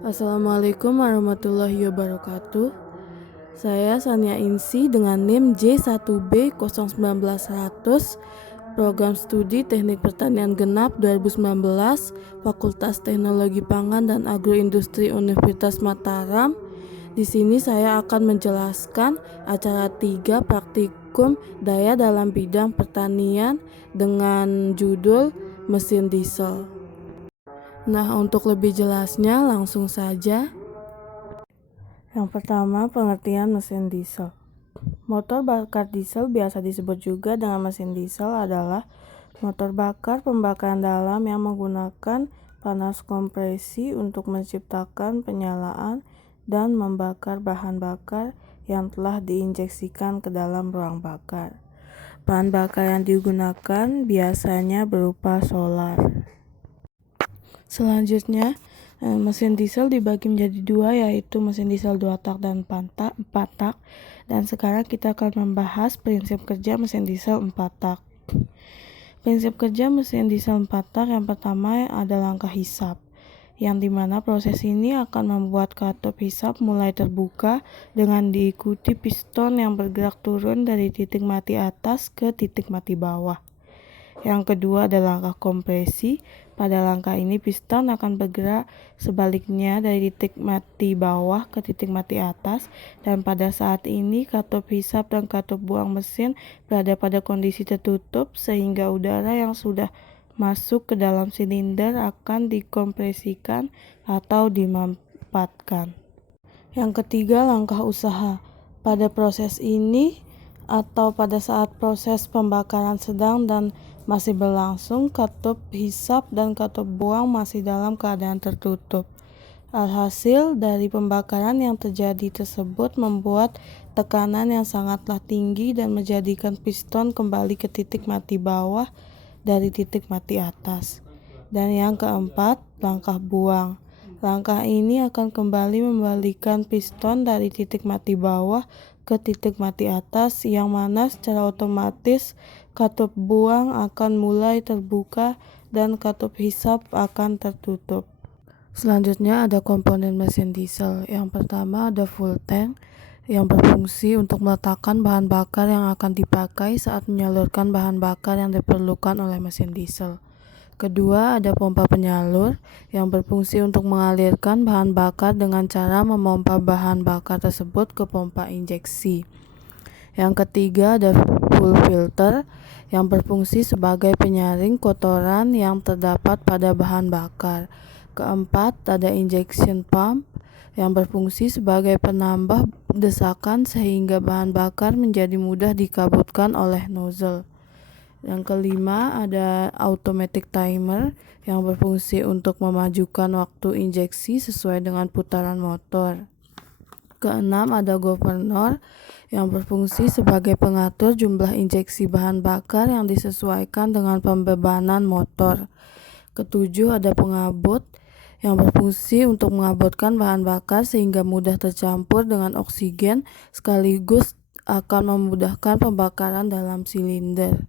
Assalamualaikum warahmatullahi wabarakatuh. Saya Sania Insi dengan NIM J1B01900, Program Studi Teknik Pertanian Genap 2019, Fakultas Teknologi Pangan dan Agroindustri Universitas Mataram. Di sini saya akan menjelaskan acara 3 praktikum daya dalam bidang pertanian dengan judul mesin diesel. Nah, untuk lebih jelasnya langsung saja. Yang pertama, pengertian mesin diesel. Motor bakar diesel, biasa disebut juga dengan mesin diesel, adalah motor bakar pembakaran dalam yang menggunakan panas kompresi untuk menciptakan penyalaan dan membakar bahan bakar yang telah diinjeksikan ke dalam ruang bakar. Bahan bakar yang digunakan biasanya berupa solar. Selanjutnya, mesin diesel dibagi menjadi dua, yaitu mesin diesel 2 tak dan 4 tak. Dan sekarang kita akan membahas prinsip kerja mesin diesel 4 tak. Prinsip kerja mesin diesel 4 tak yang pertama ada langkah hisap, yang dimana proses ini akan membuat katup hisap mulai terbuka dengan diikuti piston yang bergerak turun dari titik mati atas ke titik mati bawah. Yang kedua ada langkah kompresi. Pada langkah ini piston akan bergerak sebaliknya dari titik mati bawah ke titik mati atas, dan pada saat ini katup hisap dan katup buang mesin berada pada kondisi tertutup sehingga udara yang sudah masuk ke dalam silinder akan dikompresikan atau dimampatkan. Yang ketiga, langkah usaha. Pada proses ini atau pada saat proses pembakaran sedang dan masih berlangsung, katup hisap dan katup buang masih dalam keadaan tertutup. Alhasil dari pembakaran yang terjadi tersebut membuat tekanan yang sangatlah tinggi dan menjadikan piston kembali ke titik mati bawah dari titik mati atas. Dan yang keempat, langkah buang. Langkah ini akan kembali membalikan piston dari titik mati bawah ke titik mati atas, yang mana secara otomatis katup buang akan mulai terbuka dan katup hisap akan tertutup. Selanjutnya ada komponen mesin diesel. Yang pertama ada full tank yang berfungsi untuk meletakkan bahan bakar yang akan dipakai saat menyalurkan bahan bakar yang diperlukan oleh mesin diesel. Kedua, ada pompa penyalur yang berfungsi untuk mengalirkan bahan bakar dengan cara memompa bahan bakar tersebut ke pompa injeksi. Yang ketiga, ada full filter yang berfungsi sebagai penyaring kotoran yang terdapat pada bahan bakar. Keempat, ada injection pump yang berfungsi sebagai penambah desakan sehingga bahan bakar menjadi mudah dikabutkan oleh nozzle. Yang kelima, ada automatic timer yang berfungsi untuk memajukan waktu injeksi sesuai dengan putaran motor. Keenam, ada governor yang berfungsi sebagai pengatur jumlah injeksi bahan bakar yang disesuaikan dengan pembebanan motor. Ketujuh, ada pengabut yang berfungsi untuk mengabutkan bahan bakar sehingga mudah tercampur dengan oksigen sekaligus akan memudahkan pembakaran dalam silinder.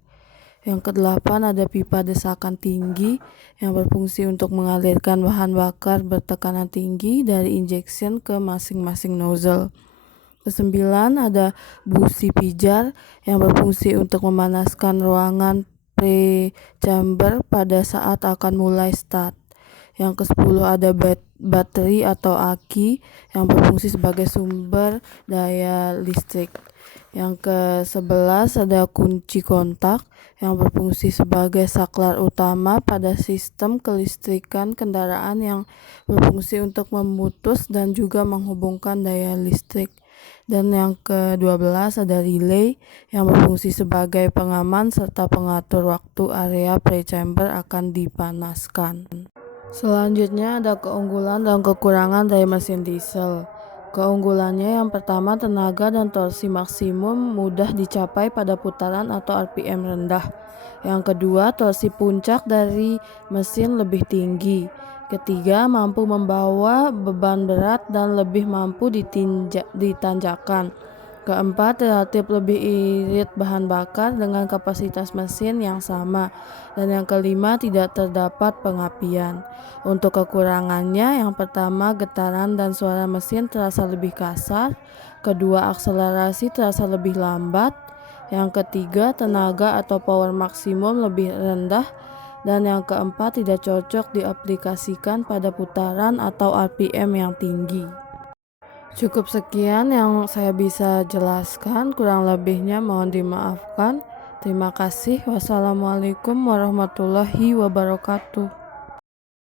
Yang kedelapan, ada pipa desakan tinggi yang berfungsi untuk mengalirkan bahan bakar bertekanan tinggi dari injection ke masing-masing nozzle. Kesembilan, ada busi pijar yang berfungsi untuk memanaskan ruangan pre-chamber pada saat akan mulai start. Yang kesepuluh, ada baterai atau aki yang berfungsi sebagai sumber daya listrik. Yang ke-11, ada kunci kontak yang berfungsi sebagai saklar utama pada sistem kelistrikan kendaraan yang berfungsi untuk memutus dan juga menghubungkan daya listrik. Dan yang ke-12, ada relay yang berfungsi sebagai pengaman serta pengatur waktu area pre-chamber akan dipanaskan. Selanjutnya ada keunggulan dan kekurangan dari mesin diesel. Keunggulannya yang pertama, tenaga dan torsi maksimum mudah dicapai pada putaran atau RPM rendah. Yang kedua, torsi puncak dari mesin lebih tinggi. Ketiga, mampu membawa beban berat dan lebih mampu ditanjakan. Keempat, relatif lebih irit bahan bakar dengan kapasitas mesin yang sama. Dan yang kelima, tidak terdapat pengapian. Untuk kekurangannya, yang pertama, getaran dan suara mesin terasa lebih kasar. Kedua, akselerasi terasa lebih lambat. Yang ketiga, tenaga atau power maksimum lebih rendah. Dan yang keempat, tidak cocok diaplikasikan pada putaran atau RPM yang tinggi. Cukup sekian yang saya bisa jelaskan, kurang lebihnya mohon dimaafkan. Terima kasih. Wassalamualaikum warahmatullahi wabarakatuh.